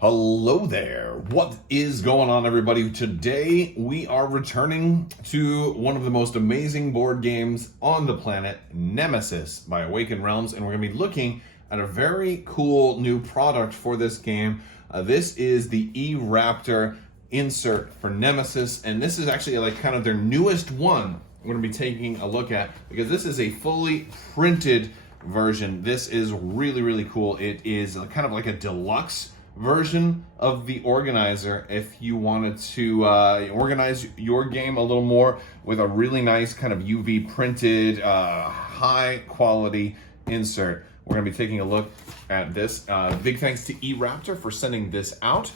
Hello there. What is going on, everybody? Today we are returning to one of the most amazing board games on the planet, Nemesis by Awakened Realms, and we're going to be looking at a very cool new product for this game. This is the e-Raptor insert for Nemesis, and this is actually like kind of their newest one we're going to be taking a look at, because this is a fully printed version. This is really cool. It is kind of like a deluxe version of the organizer if you wanted to organize your game a little more with a really nice kind of UV printed high quality insert. We're going to be taking a look at this. Big thanks to e-Raptor for sending this out.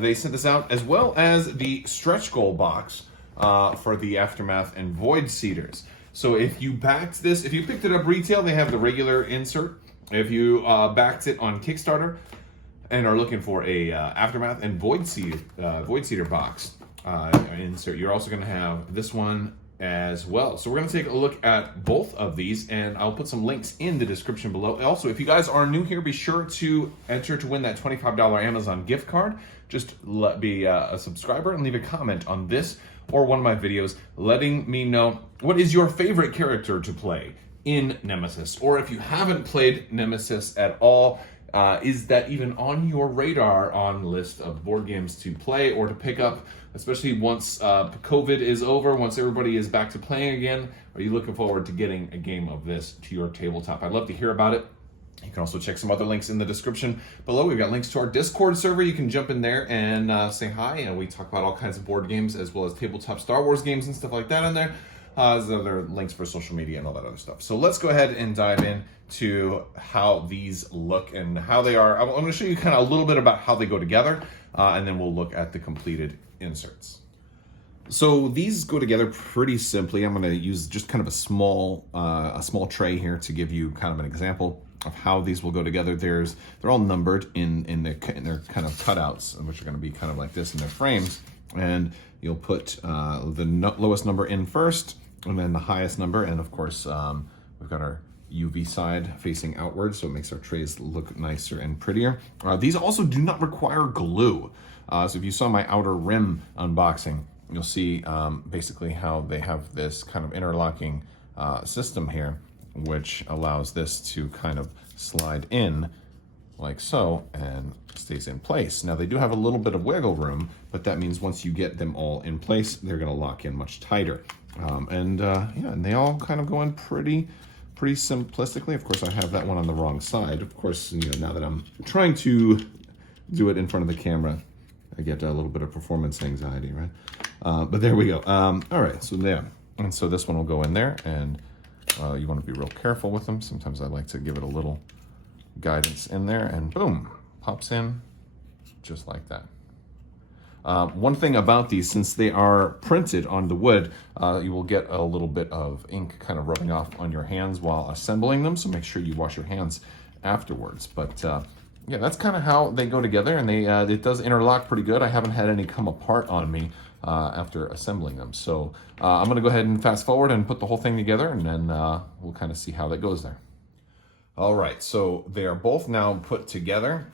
They sent this out as well as the stretch goal box for the Aftermath and Void Seeders. So if you backed this, if you picked it up retail, they have the regular insert. If you backed it on Kickstarter and are looking for a Aftermath and Void Seeder box insert, you're also going to have this one as well. So we're going to take a look at both of these, and I'll put some links in the description below. Also, if you guys are new here, be sure to enter to win that $25 Amazon gift card. Just be a subscriber and leave a comment on this or one of my videos letting me know what is your favorite character to play in Nemesis, or if you haven't played Nemesis at all, is that even on your radar on list of board games to play or to pick up, especially once COVID is over, once everybody is back to playing again? Are you looking forward to getting a game of this to your tabletop? I'd love to hear about it. You can also check some other links in the description below. We've got links to our Discord server. You can jump in there and say hi, and we talk about all kinds of board games as well as tabletop Star Wars games and stuff like that in there. There's other links for social media and all that other stuff. So let's go ahead and dive in to how these look and how they are. I'm going to show you kind of a little bit about how they go together, and then we'll look at the completed inserts. So these go together pretty simply. I'm going to use just kind of a small tray here to give you kind of an example of how these will go together. They're all numbered in their kind of cutouts, which are going to be kind of like this in their frames, and you'll put the lowest number in first, and then the highest number, and of course we've got our UV side facing outward, so it makes our trays look nicer and prettier. These also do not require glue. So if you saw my outer rim unboxing, you'll see basically how they have this kind of interlocking system here, which allows this to kind of slide in like so and stays in place. Now they do have a little bit of wiggle room, but that means once you get them all in place, they're going to lock in much tighter. And they all kind of go in pretty simplistically. Of course, I have that one on the wrong side. Of course, now that I'm trying to do it in front of the camera, I get a little bit of performance anxiety, right? But there we go. All right, so there. And so this one will go in there, and you want to be real careful with them. Sometimes I like to give it a little guidance in there, and boom, pops in just like that. One thing about these, since they are printed on the wood, you will get a little bit of ink kind of rubbing off on your hands while assembling them, so make sure you wash your hands afterwards. But yeah, that's kind of how they go together, and it does interlock pretty good. I haven't had any come apart on me after assembling them. So I'm going to go ahead and fast forward and put the whole thing together, and then we'll kind of see how that goes there. All right, so they are both now put together.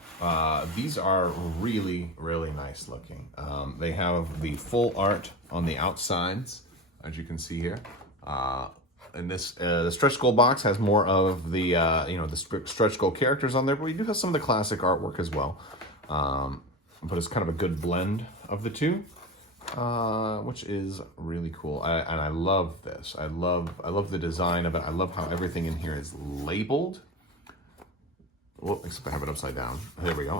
These are really nice looking. They have the full art on the outsides, as you can see here. And this the stretch goal box has more of the the stretch goal characters on there, but we do have some of the classic artwork as well. But it's kind of a good blend of the two, which is really cool. And I love this. I love the design of it. I love how everything in here is labeled. Well, except I have it upside down. There we go.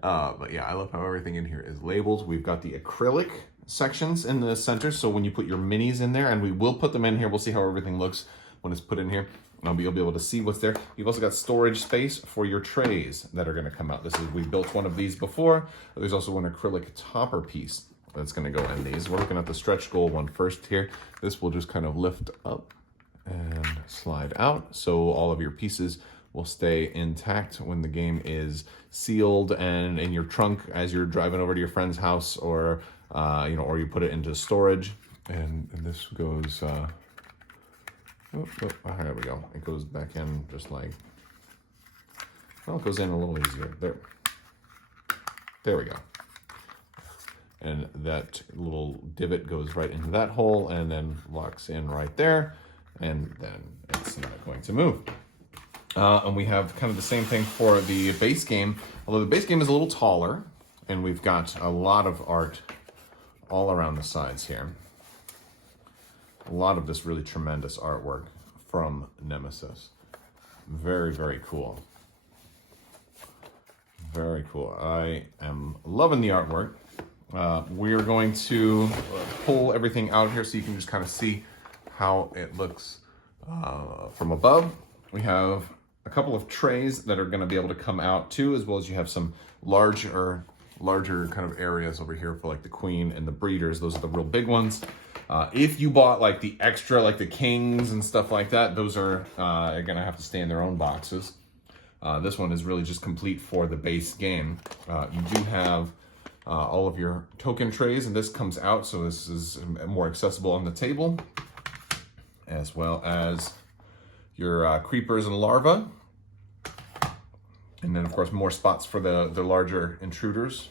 But yeah, I love how everything in here is labeled. We've got the acrylic sections in the center, so when you put your minis in there, and we will put them in here, we'll see how everything looks when it's put in here. You'll be able to see what's there. You've also got storage space for your trays that are going to come out. We built one of these before. There's also an acrylic topper piece that's going to go in these. We're looking at the stretch goal one first here. This will just kind of lift up and slide out, so all of your pieces will stay intact when the game is sealed and in your trunk as you're driving over to your friend's house, or or you put it into storage. And this goes there we go. It goes back in just like, well, it goes in a little easier there. There we go. And that little divot goes right into that hole and then locks in right there. And then it's not going to move. And we have kind of the same thing for the base game, although the base game is a little taller, and we've got a lot of art all around the sides here. A lot of this really tremendous artwork from Nemesis. Very, very cool. Very cool. I am loving the artwork. We're going to pull everything out here so you can just kind of see how it looks from above. We have a couple of trays that are going to be able to come out too, as well as you have some larger kind of areas over here for like the queen and the breeders. Those are the real big ones. If you bought like the extra, like the kings and stuff like that, those are going to have to stay in their own boxes. This one is really just complete for the base game. You do have all of your token trays, and this comes out, so this is more accessible on the table, as well as your creepers and larvae. And then, of course, more spots for the larger intruders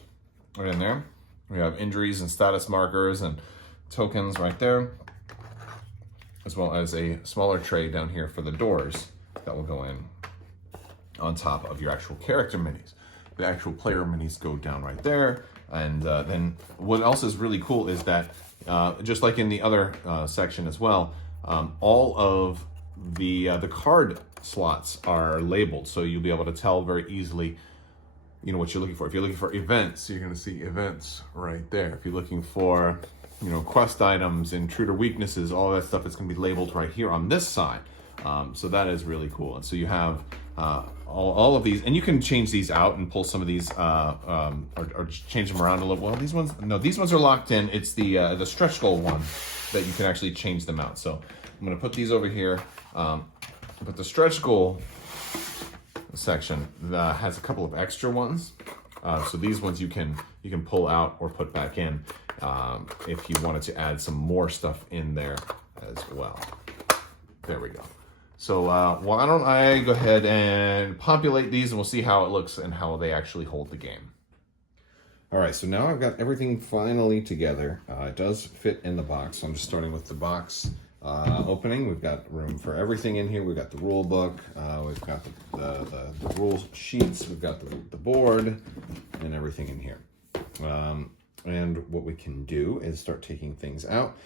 right in there. We have injuries and status markers and tokens right there, as well as a smaller tray down here for the doors that will go in on top of your actual character minis. The actual player minis go down right there. And then what else is really cool is that, just like in the other section as well, all of the card slots are labeled, so you'll be able to tell very easily, you know, what you're looking for. If you're looking for events, you're going to see events right there. If you're looking for, you know, quest items, intruder weaknesses, all that stuff, it's going to be labeled right here on this side. So that is really cool. And so you have all of these, and you can change these out and pull some of these or change them around a little. Well, these ones, no, these ones are locked in. It's the stretch goal one that you can actually change them out. So I'm going to put these over here. But the stretch goal section has a couple of extra ones. So these ones you can pull out or put back in if you wanted to add some more stuff in there as well. There we go. So why don't I go ahead and populate these, and we'll see how it looks and how they actually hold the game. All right, so now I've got everything finally together. It does fit in the box. So I'm just starting with the box opening. We've got room for everything in here. We've got the rule book. We've got the rule sheets. We've got the board and everything in here. And what we can do is start taking things out.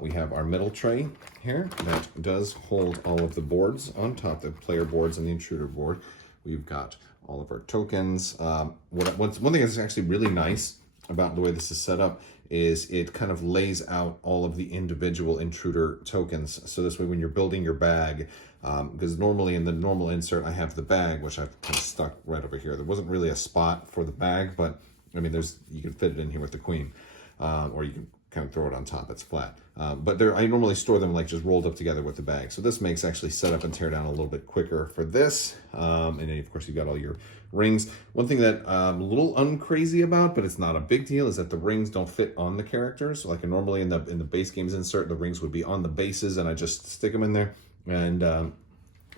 We have our middle tray here that does hold all of the boards on top, the player boards and the intruder board. We've got all of our tokens. One thing that's actually really nice about the way this is set up is it kind of lays out all of the individual intruder tokens. So this way when you're building your bag, because normally in the normal insert I have the bag, which I've kind of stuck right over here. There wasn't really a spot for the bag, but I mean, you can fit it in here with the queen, or you can kind of throw it on top. It's flat. But I normally store them like just rolled up together with the bag. So this makes actually set up and tear down a little bit quicker for this. And then of course you've got all your rings. One thing that I'm a little uncrazy about, but it's not a big deal, is that the rings don't fit on the characters. So like normally in the base games insert, the rings would be on the bases, and I just stick them in there. And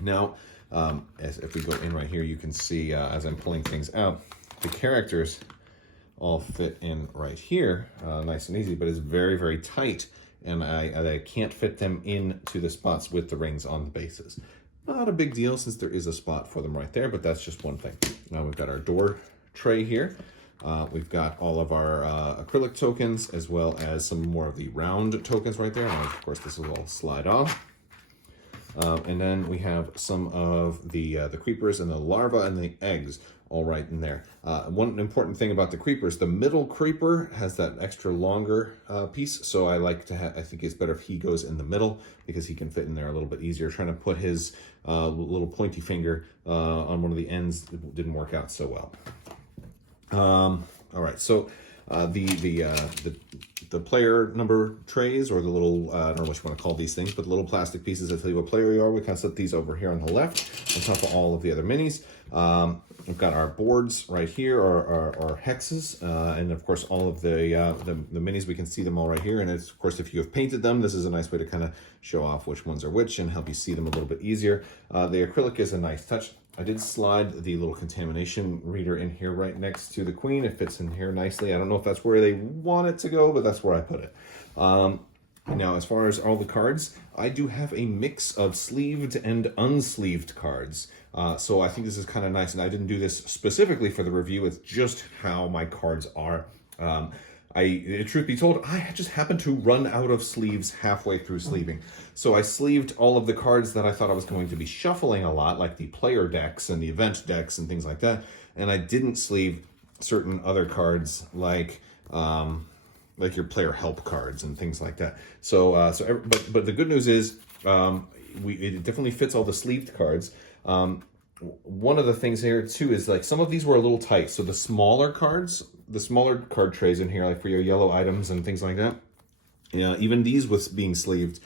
now, if we go in right here, you can see as I'm pulling things out, the characters all fit in right here, nice and easy, but it's very, very tight, and I can't fit them into the spots with the rings on the bases. Not a big deal since there is a spot for them right there, but that's just one thing. Now we've got our door tray here. We've got all of our acrylic tokens, as well as some more of the round tokens right there. And of course, this will all slide off. And then we have some of the creepers and the larvae and the eggs all right in there. One important thing about the creepers, the middle creeper has that extra longer piece, so I think it's better if he goes in the middle because he can fit in there a little bit easier. Trying to put his little pointy finger on one of the ends didn't work out so well. All right, so the player number trays, or the little, I don't know what you want to call these things, but the little plastic pieces that tell you what player you are, we kind of set these over here on the left on top of all of the other minis. We've got our boards right here, our hexes, and of course all of the minis, we can see them all right here. And of course, if you have painted them, this is a nice way to kind of show off which ones are which and help you see them a little bit easier. The acrylic is a nice touch. I did slide the little contamination reader in here right next to the queen. It fits in here nicely. I don't know if that's where they want it to go, but that's where I put it. Now, as far as all the cards, I do have a mix of sleeved and unsleeved cards. So I think this is kind of nice, and I didn't do this specifically for the review. It's just how my cards are. Truth be told, I just happened to run out of sleeves halfway through sleeving. So I sleeved all of the cards that I thought I was going to be shuffling a lot, like the player decks and the event decks and things like that. And I didn't sleeve certain other cards like your player help cards and things like that. But the good news is it definitely fits all the sleeved cards. One of the things here too is like some of these were a little tight. So the smaller cards, the smaller card trays in here, like for your yellow items and things like that, even these with being sleeved,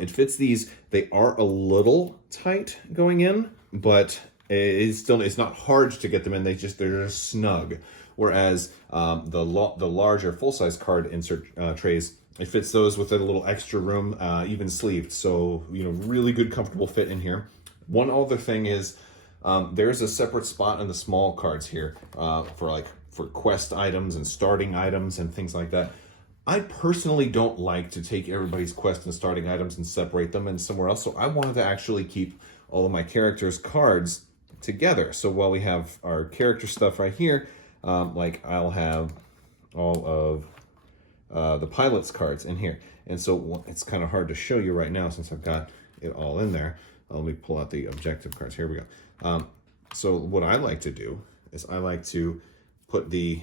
it fits these. They are a little tight going in, but it's not hard to get them in. They're just snug. Whereas the larger full-size card insert trays, it fits those with a little extra room, even sleeved. So really good, comfortable fit in here. One other thing is there's a separate spot in the small cards here for quest items and starting items and things like that. I personally don't like to take everybody's quest and starting items and separate them in somewhere else. So I wanted to actually keep all of my characters' cards together. So while we have our character stuff right here, I'll have all of the pilot's cards in here. And so it's kind of hard to show you right now since I've got it all in there. Let me pull out the objective cards. Here we go. So what I like to do is I like to put the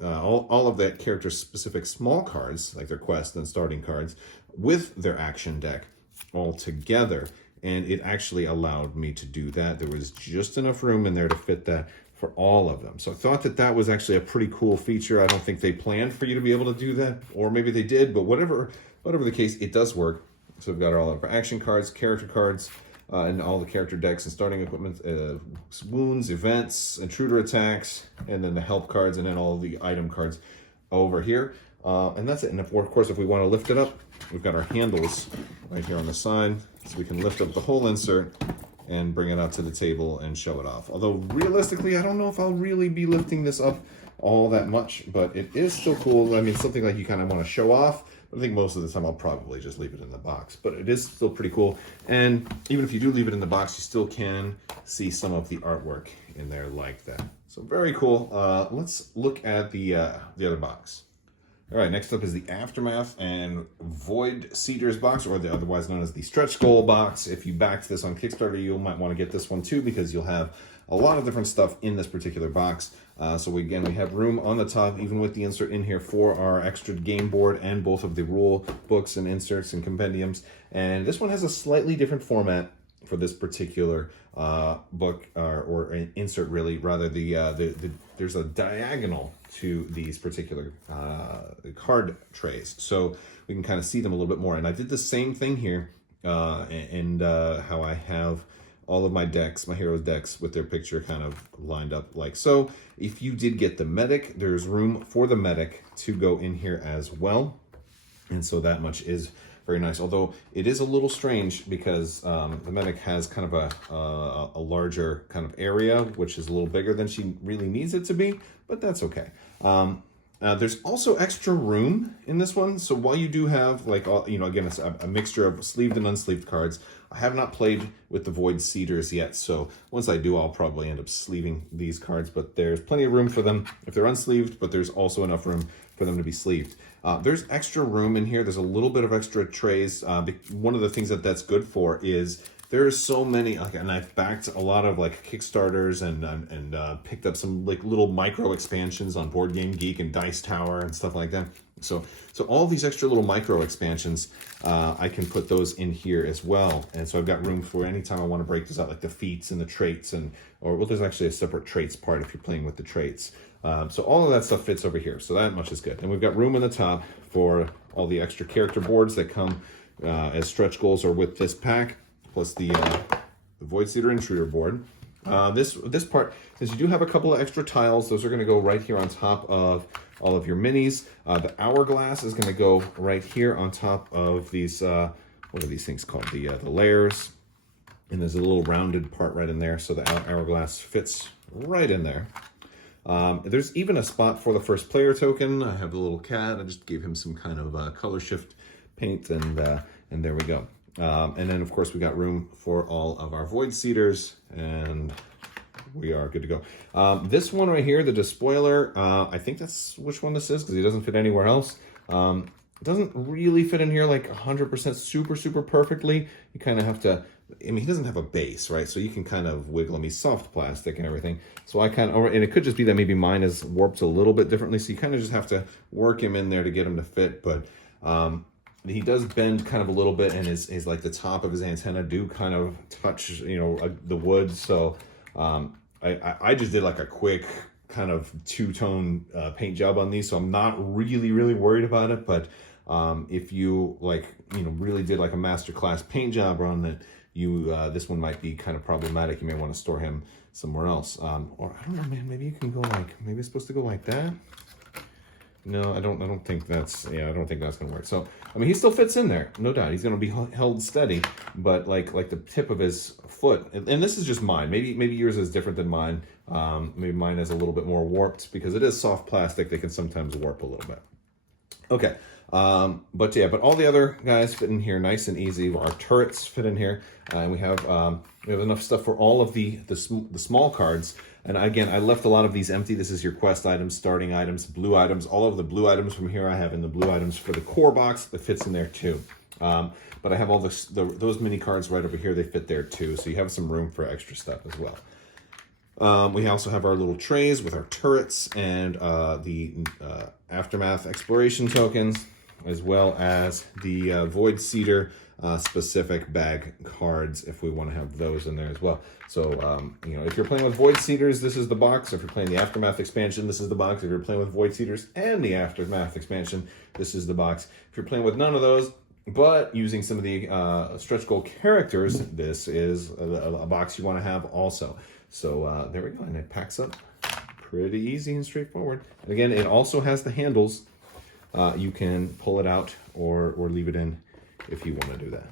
all of that character specific small cards, like their quest and starting cards, with their action deck all together. And it actually allowed me to do that. There was just enough room in there to fit that for all of them. So I thought that was actually a pretty cool feature. I don't think they planned for you to be able to do that, or maybe they did, but whatever the case, it does work. So we've got all of our action cards, character cards, and all the character decks and starting equipment, wounds, events, intruder attacks, and then the help cards, and then all the item cards over here. And that's it. And of course, if we want to lift it up, we've got our handles right here on the side, so we can lift up the whole insert and bring it out to the table and show it off. Although realistically, I don't know if I'll really be lifting this up all that much, but it is still cool. I mean, something like you kind of want to show off. But I think most of the time I'll probably just leave it in the box, but it is still pretty cool. And even if you do leave it in the box, you still can see some of the artwork in there like that. So very cool. Let's look at the other box. All right, next up is the Aftermath and Void Seeders box, or otherwise known as the Stretch Goal box. If you backed this on Kickstarter, you might want to get this one too, because you'll have a lot of different stuff in this particular box. So we have room on the top, even with the insert in here, for our extra game board and both of the rule books and inserts and compendiums. And this one has a slightly different format for this particular book, or an insert really. Rather, there's a diagonal to these particular card trays, so we can kind of see them a little bit more. And I did the same thing here, how I have all of my decks, my heroes decks, with their picture kind of lined up like so. If you did get the medic, there's room for the medic to go in here as well. And so that much is very nice. Although it is a little strange because the medic has kind of a larger kind of area, which is a little bigger than she really needs it to be, but that's okay. There's also extra room in this one. So while you do have, again, it's a mixture of sleeved and unsleeved cards. I have not played with the Void Seeders yet, so once I do, I'll probably end up sleeving these cards, but there's plenty of room for them if they're unsleeved, but there's also enough room for them to be sleeved. There's extra room in here. There's a little bit of extra trays. One of the things that's good for is there's so many, and I've backed a lot of Kickstarters and picked up some little micro expansions on Board Game Geek and Dice Tower and stuff like that. So all these extra little micro expansions, I can put those in here as well. And so I've got room for anytime I want to break this out, like the feats and the traits, there's actually a separate traits part if you're playing with the traits. So all of that stuff fits over here. So that much is good. And we've got room in the top for all the extra character boards that come as stretch goals or with this pack, plus the Void Seeder Intruder board. This part, since you do have a couple of extra tiles, those are going to go right here on top of all of your minis. The hourglass is going to go right here on top of these, what are these things called? The layers. And there's a little rounded part right in there, so the hourglass fits right in there. There's even a spot for the first player token. I have a little cat. I just gave him some kind of color shift paint, and there we go. And then, of course, we got room for all of our Void Seeders, and we are good to go. This one right here, the Despoiler, I think that's which one this is, because he doesn't fit anywhere else. It doesn't really fit in here like 100% super perfectly. You kind of have to, I mean, he doesn't have a base, right? So you can kind of wiggle him. He's soft plastic and everything. So I kind of, and it could just be that maybe mine is warped a little bit differently. So you kind of just have to work him in there to get him to fit. But he does bend kind of a little bit, and his like the top of his antenna do kind of touch, you know, the wood. So I just did like a quick kind of two-tone paint job on these. So I'm not really worried about it. But if you like, you know, really did like a masterclass paint job on it, this one might be kind of problematic. You may want to store him somewhere else. Or I don't know, man, maybe you can go like, maybe it's supposed to go like that. No, I don't think that's, I don't think that's gonna work. So, I mean, he still fits in there, no doubt. He's gonna be held steady, but like the tip of his foot, and this is just mine. Maybe yours is different than mine. Maybe mine is a little bit more warped because it is soft plastic. They can sometimes warp a little bit. Okay. But yeah, but all the other guys fit in here nice and easy. Our turrets fit in here, and we have enough stuff for all of the small cards. And again, I left a lot of these empty. This is your quest items, starting items, blue items. All of the blue items from here I have in the blue items for the core box that fits in there too. But I have all those mini cards right over here. They fit there too, so you have some room for extra stuff as well. We also have our little trays with our turrets and the Aftermath exploration tokens, as well as the Void Seeder specific bag cards if we want to have those in there as well. So, you know, if you're playing with Void Seeders, this is the box. If you're playing the Aftermath expansion, this is the box. If you're playing with Void Seeders and the Aftermath expansion, this is the box. If you're playing with none of those, but using some of the stretch goal characters, this is a box you want to have also. So there we go, and it packs up pretty easy and straightforward. And again, it also has the handles. You can pull it out or leave it in if you want to do that.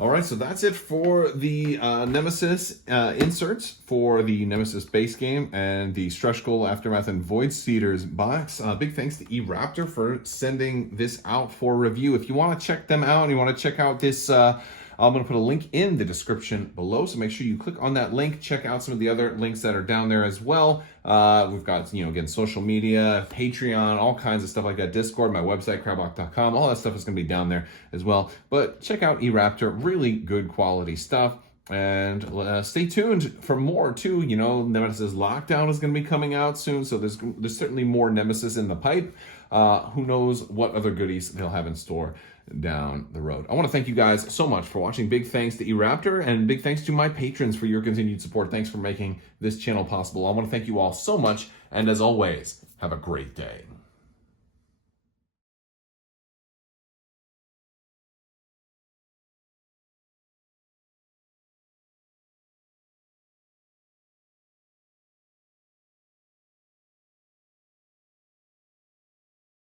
All right, so that's it for the Nemesis inserts for the Nemesis base game and the Stretch Goal, Aftermath, and Void Seeders box. Big thanks to e-Raptor for sending this out for review. If you want to check them out and you want to check out this, I'm going to put a link in the description below, so make sure you click on that link. Check out some of the other links that are down there as well. We've got, you know, again, social media, Patreon, all kinds of stuff like that, Discord, my website, crabbok.com, all that stuff is going to be down there as well. But check out e-Raptor, really good quality stuff. And stay tuned for more too. You know, Nemesis Lockdown is going to be coming out soon, so there's certainly more Nemesis in the pipe. Who knows what other goodies they'll have in store down the road. I want to thank you guys so much for watching. Big thanks to e-Raptor, and big thanks to my patrons for your continued support. Thanks for making this channel possible. I want to thank you all so much, and as always, have a great day.